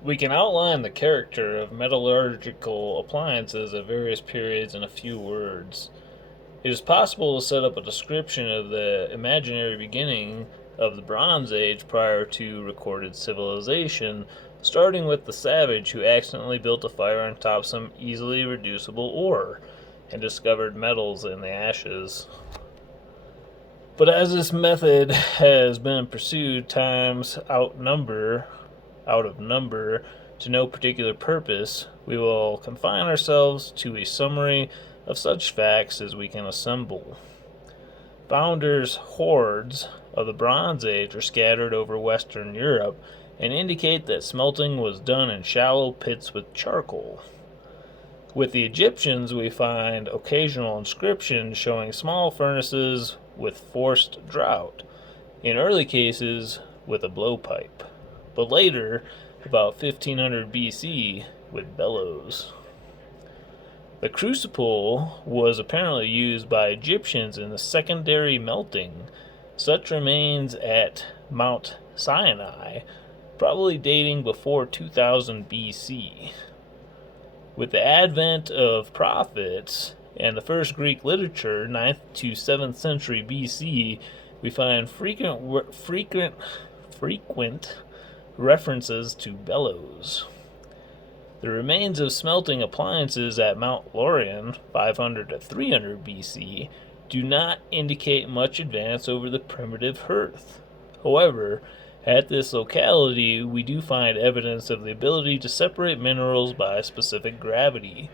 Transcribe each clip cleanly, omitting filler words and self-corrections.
We can outline the character of metallurgical appliances at various periods in a few words. It is possible to set up a description of the imaginary beginning of the Bronze Age prior to recorded civilization, starting with the savage who accidentally built a fire on top of some easily reducible ore and discovered metals in the ashes. But as this method has been pursued times out of number to no particular purpose, we will confine ourselves to a summary of such facts as we can assemble. Founders' hordes of the Bronze Age are scattered over Western Europe and indicate that smelting was done in shallow pits with charcoal. With the Egyptians, we find occasional inscriptions showing small furnaces with forced draught, in early cases with a blowpipe, but later, about 1500 BC, with bellows. The crucible was apparently used by Egyptians in the secondary melting. Such remains at Mount Sinai, probably dating before 2000 BC. With the advent of prophets and the first Greek literature, 9th to 7th century BC, we find frequent references to bellows. The remains of smelting appliances at Mount Lorion, 500 to 300 BC, do not indicate much advance over the primitive hearth. However, at this locality, we do find evidence of the ability to separate minerals by specific gravity,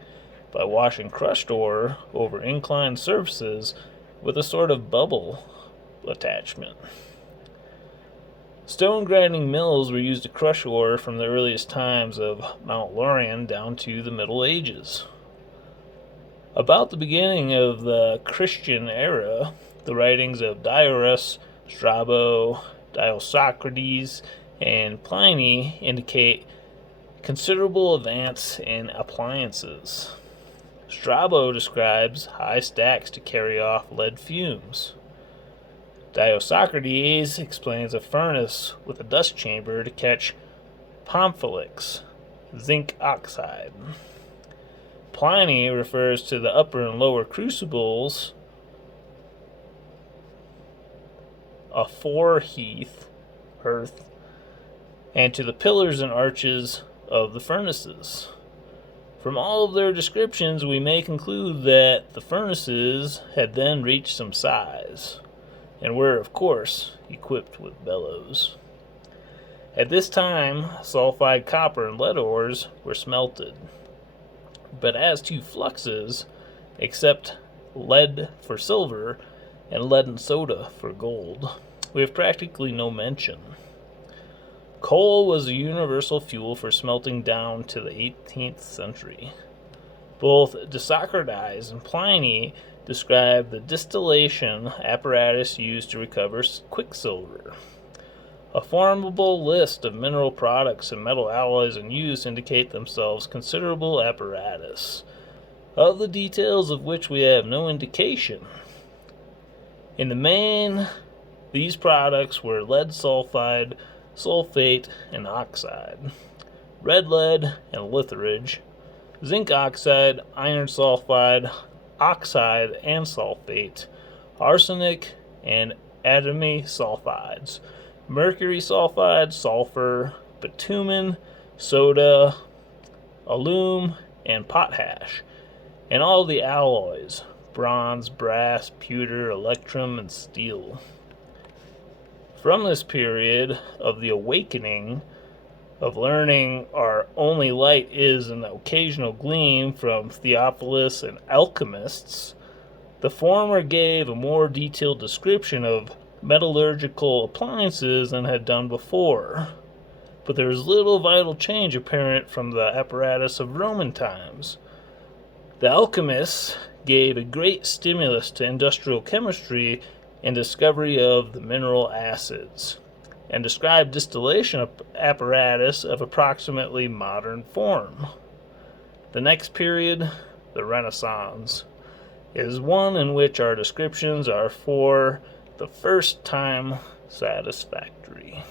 by washing crushed ore over inclined surfaces with a sort of bubble attachment. Stone grinding mills were used to crush ore from the earliest times of Mount Lorion down to the Middle Ages. About the beginning of the Christian era, the writings of Diodorus, Strabo, Dioscorides, and Pliny indicate considerable advance in appliances. Strabo describes high stacks to carry off lead fumes. Dioscorides explains a furnace with a dust chamber to catch pomphalix, zinc oxide. Pliny refers to the upper and lower crucibles, a hearth, and to the pillars and arches of the furnaces. From all of their descriptions, we may conclude that the furnaces had then reached some size, and were, of course, equipped with bellows. At this time, sulfide copper and lead ores were smelted. But as to fluxes, except lead for silver and lead and soda for gold, we have practically no mention. Coal was a universal fuel for smelting down to the 18th century. Both Dioscorides and Pliny describe the distillation apparatus used to recover quicksilver. A formidable list of mineral products and metal alloys in use indicate themselves considerable apparatus, of the details of which we have no indication. In the main, these products were lead sulfide, sulfate, and oxide, red lead and litharge, zinc oxide, iron sulfide, oxide and sulfate, arsenic and antimony sulfides, mercury sulfide, sulfur, bitumen, soda, alum, and potash, and all the alloys, bronze, brass, pewter, electrum, and steel. From this period of the awakening of learning, our only light is an occasional gleam from Theophilus and alchemists. The former gave a more detailed description of metallurgical appliances than had done before, but there is little vital change apparent from the apparatus of Roman times. The alchemists gave a great stimulus to industrial chemistry and discovery of the mineral acids, and described distillation apparatus of approximately modern form. The next period, the Renaissance, is one in which our descriptions are for the first time satisfactory.